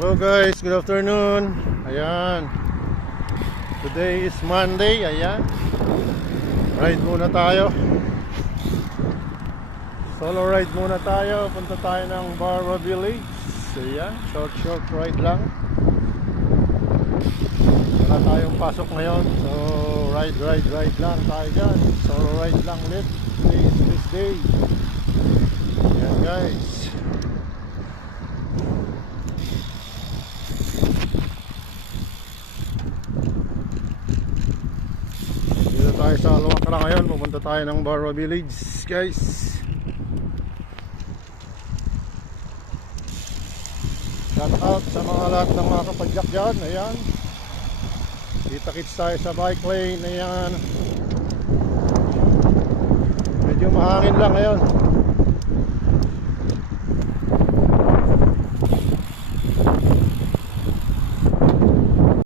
Hello guys, good afternoon. Ayan. Today is Monday. Ayan. Ride muna tayo. Solo ride muna tayo. Punta tayo ng Barra Village. Ayan, short ride lang. Wala tayong pasok ngayon. So ride lang tayo dyan. Solo ride lang ulit. This day. Ayan guys. Tayo sa Luwakra ngayon, pupunta tayo ng Barra Village guys. Shout out sa mga lahat ng mga kapadyak dyan. Ayan, kita-kits tayo sa bike lane. Ayan, medyo mahangin lang ngayon.